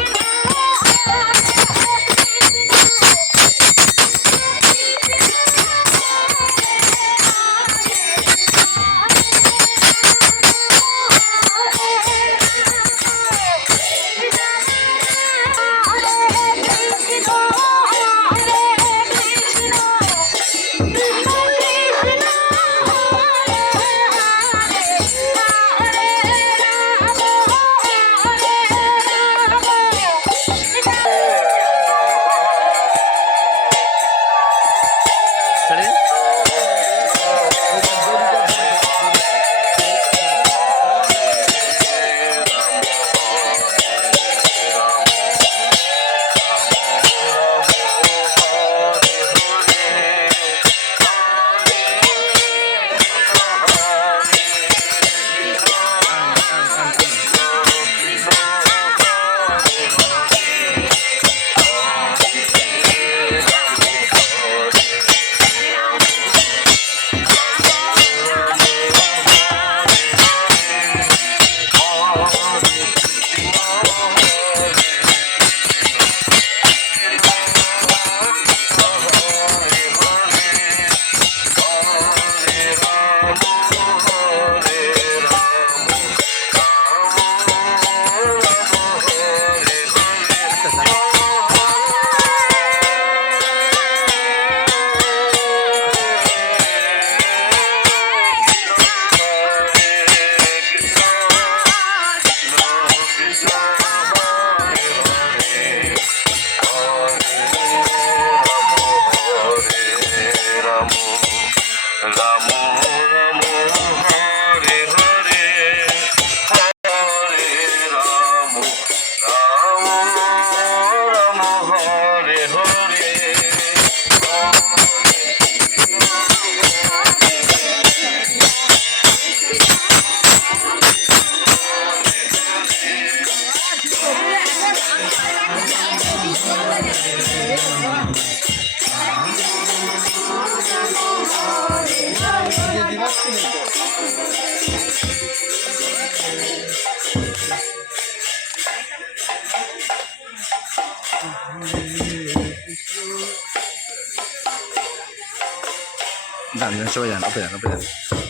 Yeah. 那你们说一点，不点了，不点。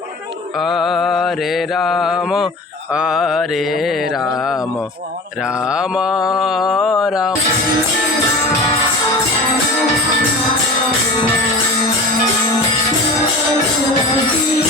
Hare Ram Hare Ram Ram Ram Thank